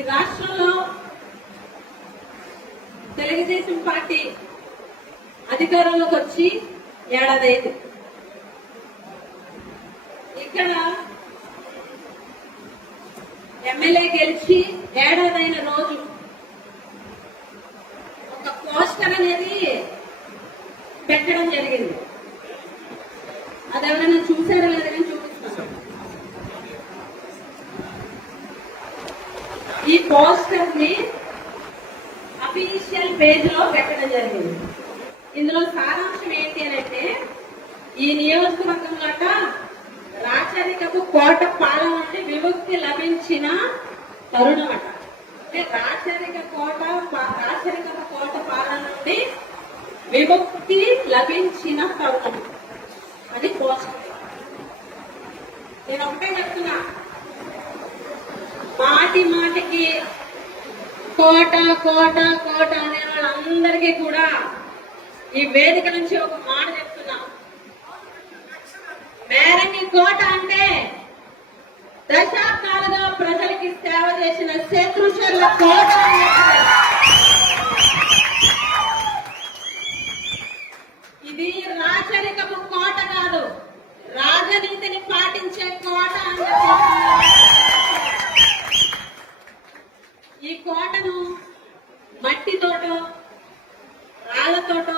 ఈ రాష్ట్రంలో తెలుగుదేశం పార్టీ అధికారంలోకి వచ్చి ఏడాది ఇక్కడ ఎమ్మెల్యే గెలిచి ఏడాదైన రోజు ఒక పోస్టర్ అనేది పెట్టడం జరిగింది. అది ఎవరైనా చూసారా లేదని ఈ పోస్టర్ని అఫీషియల్ పేజ్లో పెట్టడం జరిగింది. ఇందులో సారాంశం ఏంటి అని అంటే ఈ నియోజకవర్గంలోట రాచరికపు కోట పాలన నుండి విముక్తి లభించిన తరుణం అట అంటే రాచరిక కోట రాచరికపు కోట పాలన నుండి విముక్తి లభించిన తరుణం. అది పోస్టర్. నేను ఒకటే చెప్తున్నా. మాటి మాటికి కోట కోట కోట అనే వాళ్ళందరికీ కూడా ఈ వేదిక నుంచి ఒక మాట చెప్తున్నా. మేరంగి కోట అంటే దశాబ్దాలుగా ప్రజలకి సేవ చేసిన శత్రుశల కోట ఇది రాచరికపు కోట కాదు రాజనీతిని పాటించే కోట అని ఈ కోటను మట్టితోటో రాళ్ళతోటో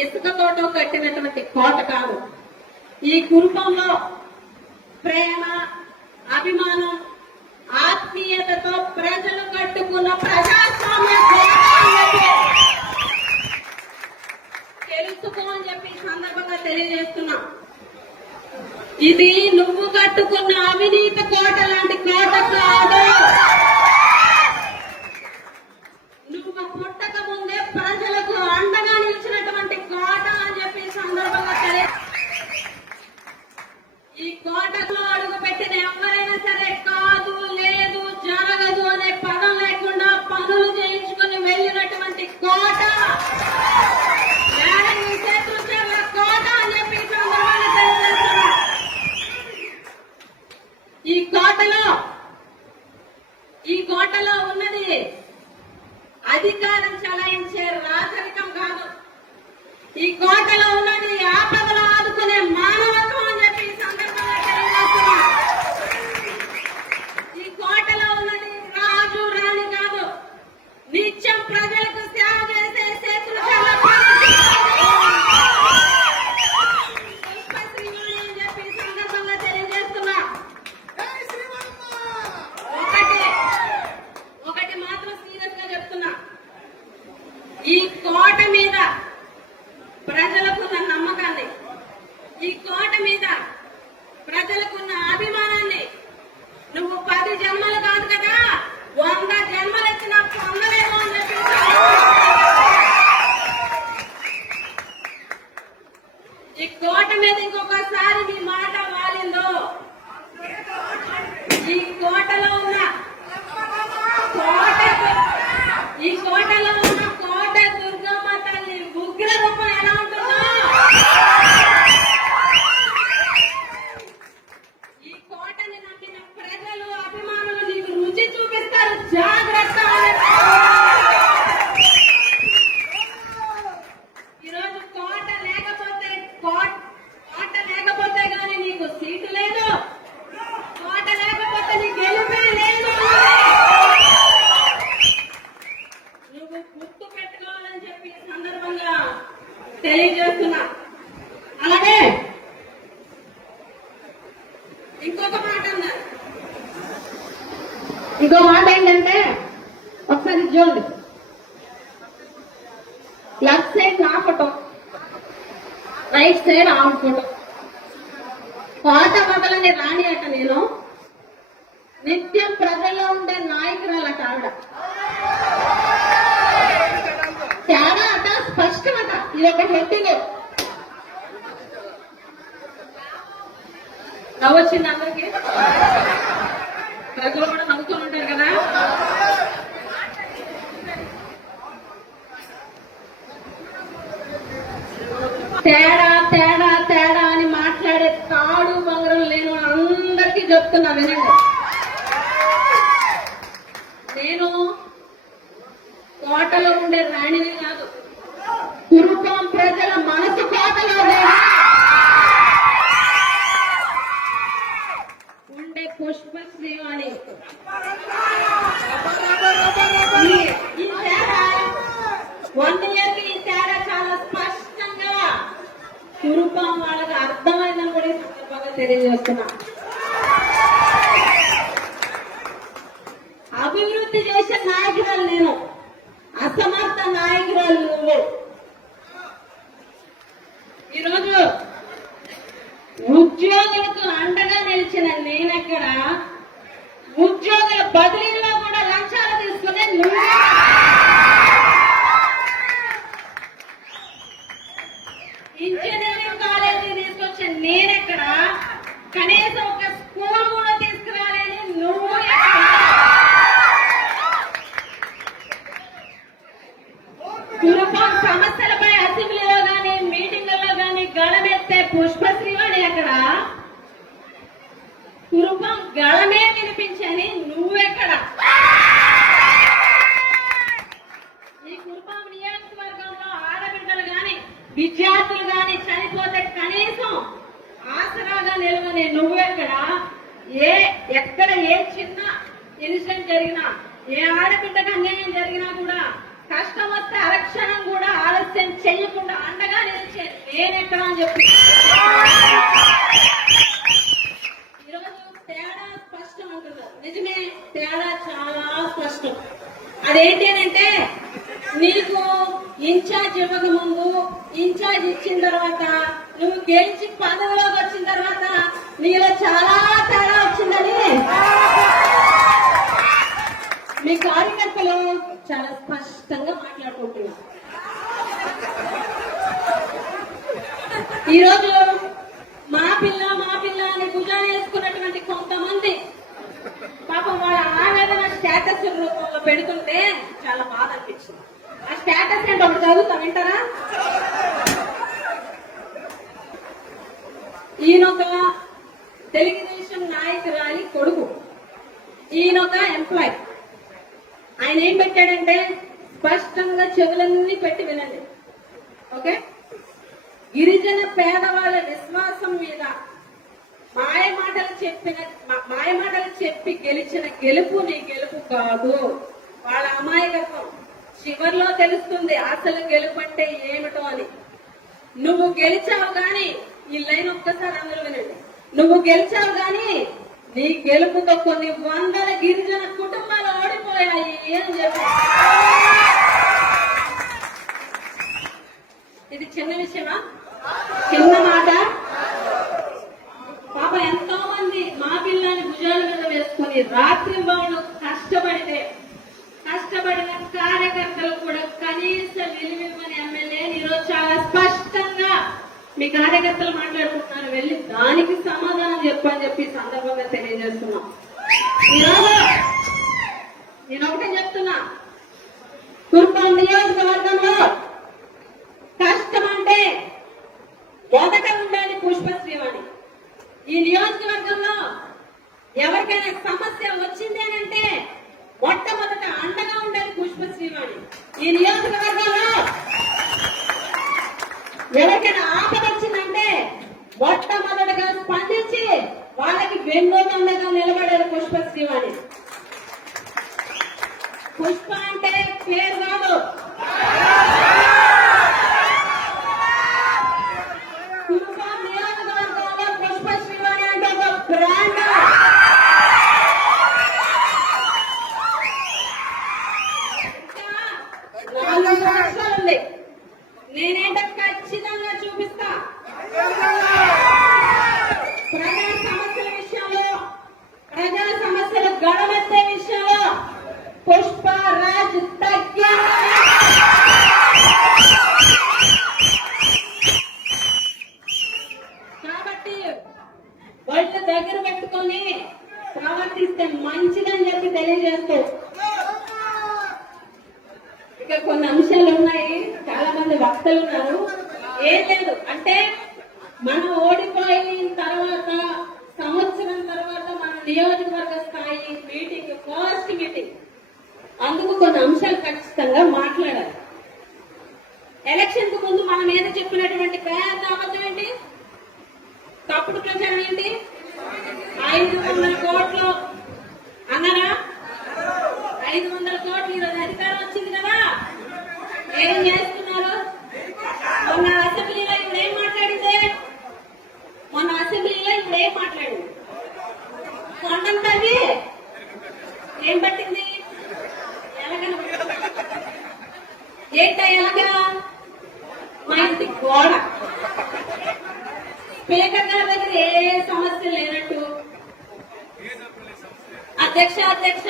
ఇసుకతోటో కట్టినటువంటి కోట కాదు. ఈ కుటుంబంలో ప్రేమ అభిమానం ఆత్మీయతతో ప్రజలు కట్టుకున్న ప్రజాస్వామ్య చెప్పి తెలుసుకో అని చెప్పి సందర్భంగా తెలియజేస్తున్నా. ఇది నువ్వు కట్టుకున్న అవినీతి కోట లాంటి కోట కాదు నువ్వు పుట్టక ముందే ప్రజలకు అండగా నిలిచినటువంటి కోట అని చెప్పి సందర్భంగా తెలియ ఈ కోటలో అడుగు పెట్టిన ఎవరైనా సరే కాదు లేదు జరగదు అనే పదం లేకుండా పనులు చేయించుకుని వెళ్ళినటువంటి కోట. ఈ కోటలో ఈ కోటలో ఉన్నది అధికార ఈ కోటలో ఉన్నది ఆపదలు ఆదుకునే మానవ అని చెప్పి ఈ సందర్భంగా తెలియజేస్తున్నా ఈ కోటలో ఉన్నది రాజు రాణి కాదు నిత్యం ప్రజలకు సేవ చేసే శత్రుచర్ల పుష్పశ్రీవాణి అని చెప్పి ఈ సందర్భంగా తెలియజేస్తున్నా ఒకటి ఒకటి మాత్రం సీరియస్గా చెప్తున్నా ఈ కోట మీద ప్రజలకున్న నమ్మకాన్ని ఈ కోట మీద ప్రజలకున్న అభిమానాన్ని నువ్వు పది జన్మలు కాదు కదా వంద జన్మలు ఇచ్చిన పొందలేము అని చెప్పి ఈ కోట మీద ఇంకొకసారి నీ మాట వాలిందో ఈ కోటలో ఉన్న కోట ఈ కోటలో ఉన్న కోట దుర్గమ్మ తల్లి ఉగ్ర రూపం ఎలా ఉంటుందో ఈ కోటని నమ్మిన ప్రజలు అభిమానులు నీకు రుచి చూపిస్తారు జాగ్రత్త అని ఈరోజు కోట లేకపోతే కోట కోట లేకపోతే గాని నీకు సీటు లేదు కోట లేకపోతే నీ గెలుపే లేదు నువ్వు గుర్తు పెట్టుకోవాలని చెప్పి ఈ సందర్భంగా తెలియజేస్తున్నా అలాగే ఇంకొక మాట అన్నారు ఇంకో మాట ఏంటంటే ఒకసారి చూడండి లెఫ్ట్ సైడ్ నా ఫోటో రైట్ సైడ్ ఆవిడ ఫోటో పాత మొదలని రాణి అట నేను. నిత్యం ప్రజల్లో ఉండే నాయకురాలట ఆవిడ. తేడా అట స్పష్టమట. ఇది ఒక హెడ్డింగ్ నవ్వొచ్చింది అందరికి? ప్రజలు కూడా తేడా తేడా తేడా అని మాట్లాడే తాడు బంగారం లేని అందరికీ చెప్తున్నా వినండి. Yo... ఈరోజు మా పిల్ల మా పిల్ల అని భుజాన్ని వేసుకున్నటువంటి కొంతమంది పాపం వాళ్ళ ఆవేదన స్టేటస్ రూపంలో పెడుతుంటే చాలా బాధ అనిపించింది. ఆ స్టేటస్ అంటే ఒకటి చదువుతా వింటారా? ఈయనొక తెలుగుదేశం నాయకురాలి కొడుకు. ఈయనొక ఎంప్లాయ్ ఆయన ఏం పెట్టాడంటే స్పష్టంగా చెవులన్నీ పెట్టి వినండి. ఓకే? గిరిజన పేదవాళ్ళ విశ్వాసం మీద మాయ మాటలు చెప్పిన మా- మాయ మాటలు చెప్పి గెలిచిన గెలుపు నీ గెలుపు కాదు. వాళ్ళ అమాయకత్వం. చివర్లో తెలుస్తుంది అసలు గెలుపు అంటే ఏమిటో అని. నువ్వు గెలిచావు గాని ఈ లైన్ ఒక్కసారి అందరూ వినండి. నువ్వు గెలిచావు గాని నీ గెలుపుతో కొన్ని వందల గిరిజన కుటుంబాలు ఓడిపోయాయి అని చెప్పి. ఇది చిన్న విషయమా? చిన్న మాట. పాప ఎంతో మంది మా పిల్లని భుజాల మీద వేసుకుని రాత్రి వాళ్ళు కష్టపడితే కష్టపడిన కార్యకర్తలు కూడా కనీస విలువివ్వని ఎమ్మెల్యే ఈరోజు చాలా స్పష్టంగా మీ కార్యకర్తలు మాట్లాడుకుంటున్నారు. వెళ్ళి దానికి సమాధానం చెప్పని చెప్పి సందర్భంగా తెలియజేస్తున్నాం ఈరోజు నేను ఒకటే చెప్తున్నా కుర్పం నియోజకవర్గంలో కష్టం అంటే మొదట ఉండాలి పుష్పశ్రీవాణి ఈ నియోజకవర్గంలో ఎవరికైనా సమస్య వచ్చింది అని అంటే మొట్టమొదట అండగా ఉండాలి పుష్పశ్రీవాణి ఈ నియోజకవర్గంలో ఎవరికైనా ఆపద వచ్చిందంటే మొట్టమొదటగా స్పందించి వాళ్ళకి వెన్నుదండగా నిలబడారు పుష్పశ్రీవాణి పుష్ప అంటే పేరు కాదు కుటుంబం నియోజకవర్గంలో పుష్ప శ్రీవాణి అంటే ఒక బ్రాండ్ ఇంకా నాలుగు నేనేంటో ఖచ్చితంగా చూపిస్తా. ప్రజా సమస్యల విషయంలో ప్రజా సమస్యల గడవెత్తే విషయంలో పుష్ప రాజ్ తగ్గి కాబట్టి వాళ్ళ దగ్గర పెట్టుకొని ప్రవర్తిస్తే మంచిదని చెప్పి తెలియజేస్తూ ఇక కొన్ని అంశాలు ఉన్నాయి చాలా భక్తులు ఉన్నారు ఏం లేదు. అంటే మనం ఓడిపోయిన తర్వాత సంవత్సరం తర్వాత మన నియోజకవర్గ స్థాయి మీటింగ్ ఫస్ట్ మీటింగ్. అందుకు కొన్ని అంశాలు ఖచ్చితంగా మాట్లాడాలి. ఎలక్షన్కు ముందు మనం ఏదో చెప్పినటువంటి పేద అబద్ధం ఏంటి? తప్పుడు ప్రచారం ఏంటి? ఐదు వందల కోట్లు అన్నారా? ఐదు వందల కోట్లు ఈరోజు అధికారం వచ్చింది కదా. ఏం చేస్తున్నారు? మొన్న అసెంబ్లీలో ఇప్పుడు ఏం మాట్లాడింది మొన్న అసెంబ్లీలో ఇప్పుడు ఏం మాట్లాడింది కొండంతది ఏం పట్టింది ఏంట ఎలాగా మా ఇంటి గోడ స్పీకర్ గారి దగ్గర ఏ సమస్య లేనట్టు అధ్యక్ష అధ్యక్ష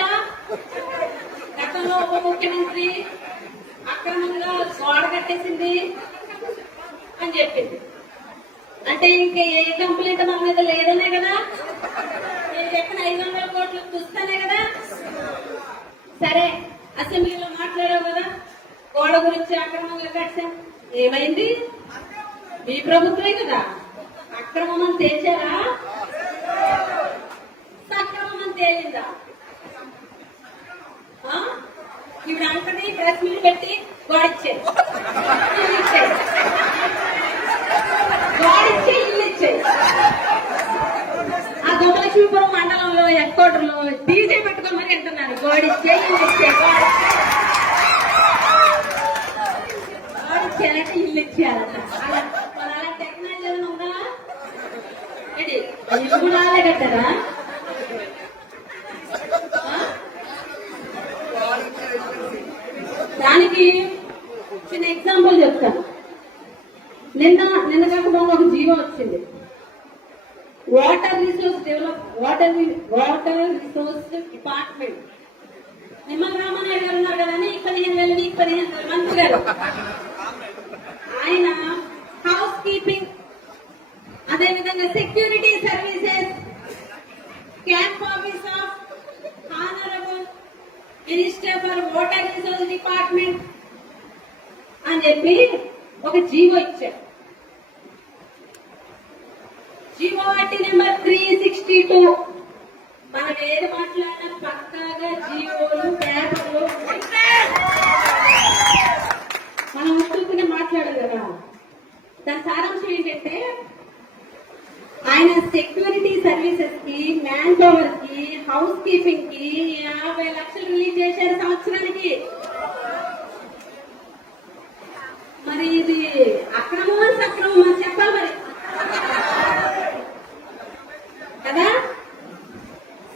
గతంలో ఉప ముఖ్యమంత్రి అక్రమంగా గోడ కట్టేసింది అని చెప్పింది అంటే ఇంకా ఏ కంప్లైంట్ మన మీద లేదనే కదా? నేను చెప్పిన ఐదు వందల కోట్లు చూస్తానే కదా? సరే అసెంబ్లీలో మాట్లాడావు కదా? గోడ గురించి అక్రమంగా కట్టా ఏమైంది? మీ ప్రభుత్వమే కదా? అక్రమం అని తేల్చారా? సక్రమం అని తేలిందా ఇప్పుడు అంతటి ప్రెస్ మీట్ పెట్టి గోడిచ్చే ఇల్లు గోడిచ్చే ఆ గోపలక్ష్మీపురం మండలంలో హెడ్ క్వార్టర్లో డీజే పెట్టుకోమని గోడిచ్చే ఇల్లు ఇచ్చే గోడిచ్చేయాలంటే ఇల్లు అలా మరి టెక్నాలజీ ఉందా? ఇల్లు అలాగే కట్టారా? దానికి చిన్న ఎగ్జాంపుల్ చెప్తాను. నిన్న నిన్న కాకుండా ఒక జీవో వచ్చింది. Water resource develop water water resource department Nimmala Ramanaidu గారు ఉన్నారు కదా నీకు పదిహేను వేల నీకు పదిహేను వేల మంత్రి గారు. ఆయన హౌస్ కీపింగ్ అదేవిధంగా security services camp office of honourable minister for water resource department అని చెప్పి ఒక జీవో ఇచ్చాడు జీవో వాటి నెంబర్ త్రీ సిక్స్టీ టూ మనం ఏది మాట్లాడినా పక్కాగా జీవోలు పేపర్లు మనం ఉట్టుకుని మాట్లాడదు కదా. దాని సారాంశం ఏంటంటే ఆయన సెక్యూరిటీ సర్వీసెస్కి మ్యాన్ పవర్కి హౌస్ కీపింగ్కి యాభై లక్షలు రిలీజ్ చేశారు సంవత్సరం మరి ఇది అక్రమమా సక్రమమా చెప్పాలి మరి కదా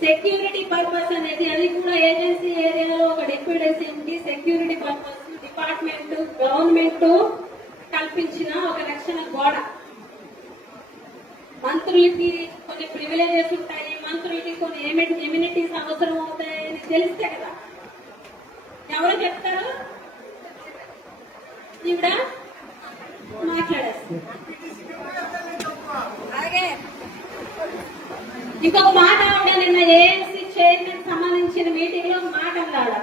సెక్యూరిటీ పర్పస్ అనేది అది కూడా ఏజెన్సీ ఏరియాలో ఒక deputation security purpose department government కల్పించిన ఒక రక్షణ గోడ. మంత్రులకి కొన్ని ప్రివిలేజెస్ ఉంటాయి మంత్రులకి కొన్ని ఎమ్యూనిటీస్ అవసరం అవుతాయని తెలిస్తే కదా. ఎవరు చెప్తారు? ఈవిడ మాట్లాడేస్తారు అలాగే ఇంకొక మాట ఆవిడ నిన్న ఏఎంసీ చైర్మన్ సంబంధించిన మీటింగ్లో మాట అన్నాడు.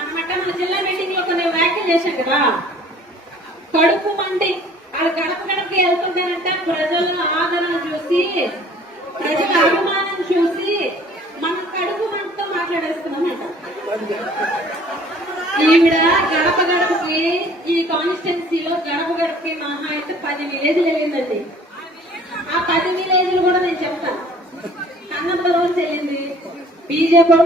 అనమాట మన జిల్లా మీటింగ్లో కొన్ని వ్యాఖ్యలు చేశాం కదా. కడుపు మండి వాళ్ళు గడప గడపకి వెళ్తుంటారంటే ప్రజల ఆదరణ చూసి ప్రజల అభిమానం చూసి మన కడుపు మంటతో మాట్లాడేస్తున్నామంట. ఈవిడ గడప గడపకి ఈ కాన్స్టిట్యున్సీలో గడప గడపకి మహా అయితే పది విలేజ్లు వెళ్ళిందండి. ఆ పది విలేజ్లు కూడా నేను చెప్తాను. కన్నపురం వెళ్ళింది బీజేపీ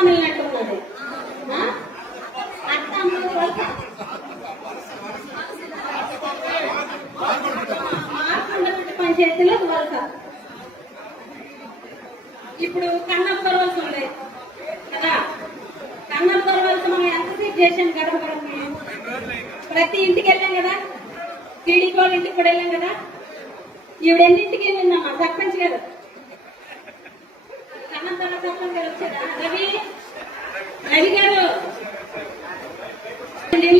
আমি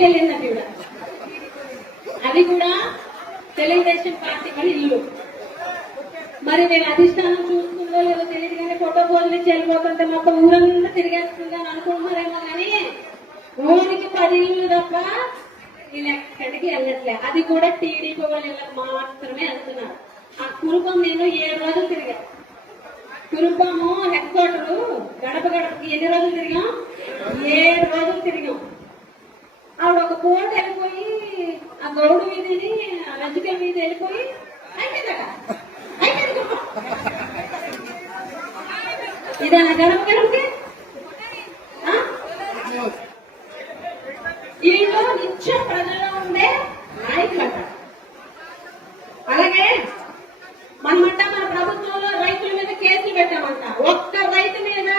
ఢిల్లీ కూడా అది కూడా తెలుగుదేశం పార్టీ వాళ్ళ ఇల్లు. మరి నేను అధిష్టానం చూస్తుందో లేదో తెలియదు కానీ ఫోటో ఫోన్లు ఇచ్చి వెళ్ళిపోతుంటే మొత్తం ఊరంతా తిరిగేస్తుందని అనుకుంటున్నారేమో కానీ ఊరికి పది ఇల్లు తప్ప నేను ఎక్కడికి వెళ్ళట్లే. అది కూడా టీడీపీ వాళ్ళు మాత్రమే వెళ్తున్నారు. ఆ కురుపం నేను ఏడు రోజులు తిరిగా. కురుపము హెడ్ క్వార్టరు గడప గడపకి ఎన్ని రోజులు తిరిగాం? ఏడు రోజులు తిరిగాం. ఆవిడ ఒక పూట వెళ్ళిపోయి ఆ గౌడు మీదని ఆ రజికల మీద వెళ్ళిపోయి అయిపోయిందట అయిపోయింది కుప్పం. ఇదేనా గడప గడపకి ఆ? వీళ్ళు నిత్యం ప్రజల్లో ఉండే నాయకులట అలాగే మనమంట మన ప్రభుత్వంలో రైతుల మీద కేసులు పెట్టామంట ఒక్క రైతు మీద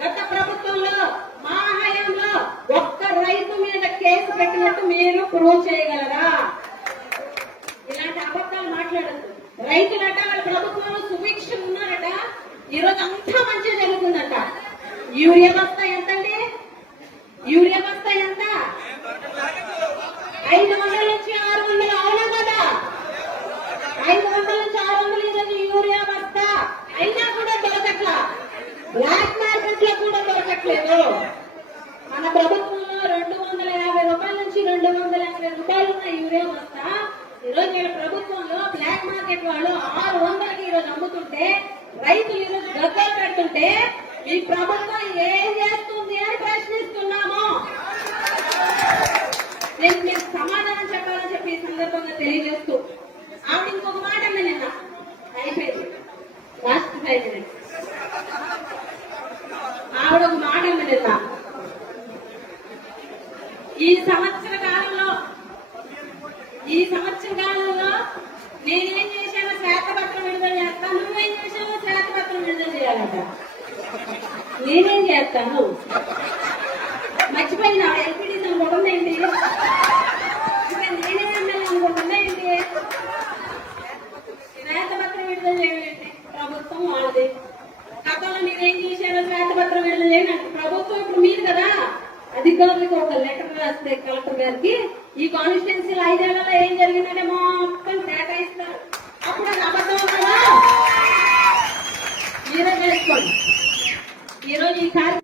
గత ప్రభుత్వంలో మా హయాంలో ఒక్క రైతు మీద కేసు పెట్టినట్టు మీరు ప్రూవ్ చేయగలరా ఇలాంటి అబద్ధాలు మాట్లాడద్దు రైతులట వాళ్ళ ప్రభుత్వంలో సుభిక్ష ఉన్నారట. ఈరోజు అంతా మంచిగా జరుగుతుందట. యూరియా బస్తా ఎంతండి యూరియా బస్తా ఎంత ఐదు వందల నుంచి ఆరు వందలు అవునా కదా ఐదు వందల నుంచి ఆరు వందలు ఈరోజు యూరియా బస్తా అయినా కూడా దొరకట్ల బ్లాక్ మార్కెట్లో కూడా దొరకట్లేదు మన ప్రభుత్వంలో రెండు వందల యాభై రూపాయల నుంచి రెండు వందల యాభై రూపాయలు ఉన్న యూరియా బస్తా ఈరోజు వీళ్ళ ప్రభుత్వంలో బ్లాక్ మార్కెట్ వాళ్ళు ఆరు వందలకి ఈరోజు రైతులు ఈరోజు గద్దలు పెడుతుంటే ఈ ప్రభుత్వం ఏం చేస్తుంది అని ప్రశ్నిస్తున్నాము. నేను మీకు సమాధానం చెప్పాలని చెప్పి ఈ సందర్భంగా తెలియజేస్తూ ఆవిడ ఇంకొక మాట అన్న నిన్న అయిపోయింది. లాస్ట్ ఫైవ్ మినిట్స్ ఆవిడ ఒక మాట అన్న నిన్న ఈ సంవత్సర కాలంలో ఈ సంవత్సర కాలంలో నేనేం చేసి శ్వేతపత్రం విడుదల చేస్తాను నువ్వేం చేసావు శ్వేతపత్రం విడుదల చేయాలంట. నేనేం చేస్తాను మర్చిపోయిన? ఎల్పిడి అనుకోకుండా ఏంటి? నేనే ఎమ్మెల్యే అనుకోకుండా ఏంటి? శ్వేతపత్రం విడుదల చేయాలంటే ప్రభుత్వం వాళ్ళది. గతంలో నేనేం చేశారో శ్వేతపత్రం విడుదల చేయండి ప్రభుత్వం ఇప్పుడు మీరు కదా? అధికారులకు ఒక లెటర్ రాస్తే కలెక్టర్ గారికి ఈ కాన్స్టిట్యున్సీలో ఐదేళ్ళలో ఏం జరిగిందంటే మొత్తం కేటాయిస్తారు. అప్పుడు ఈ ఈరోజు ఈసారి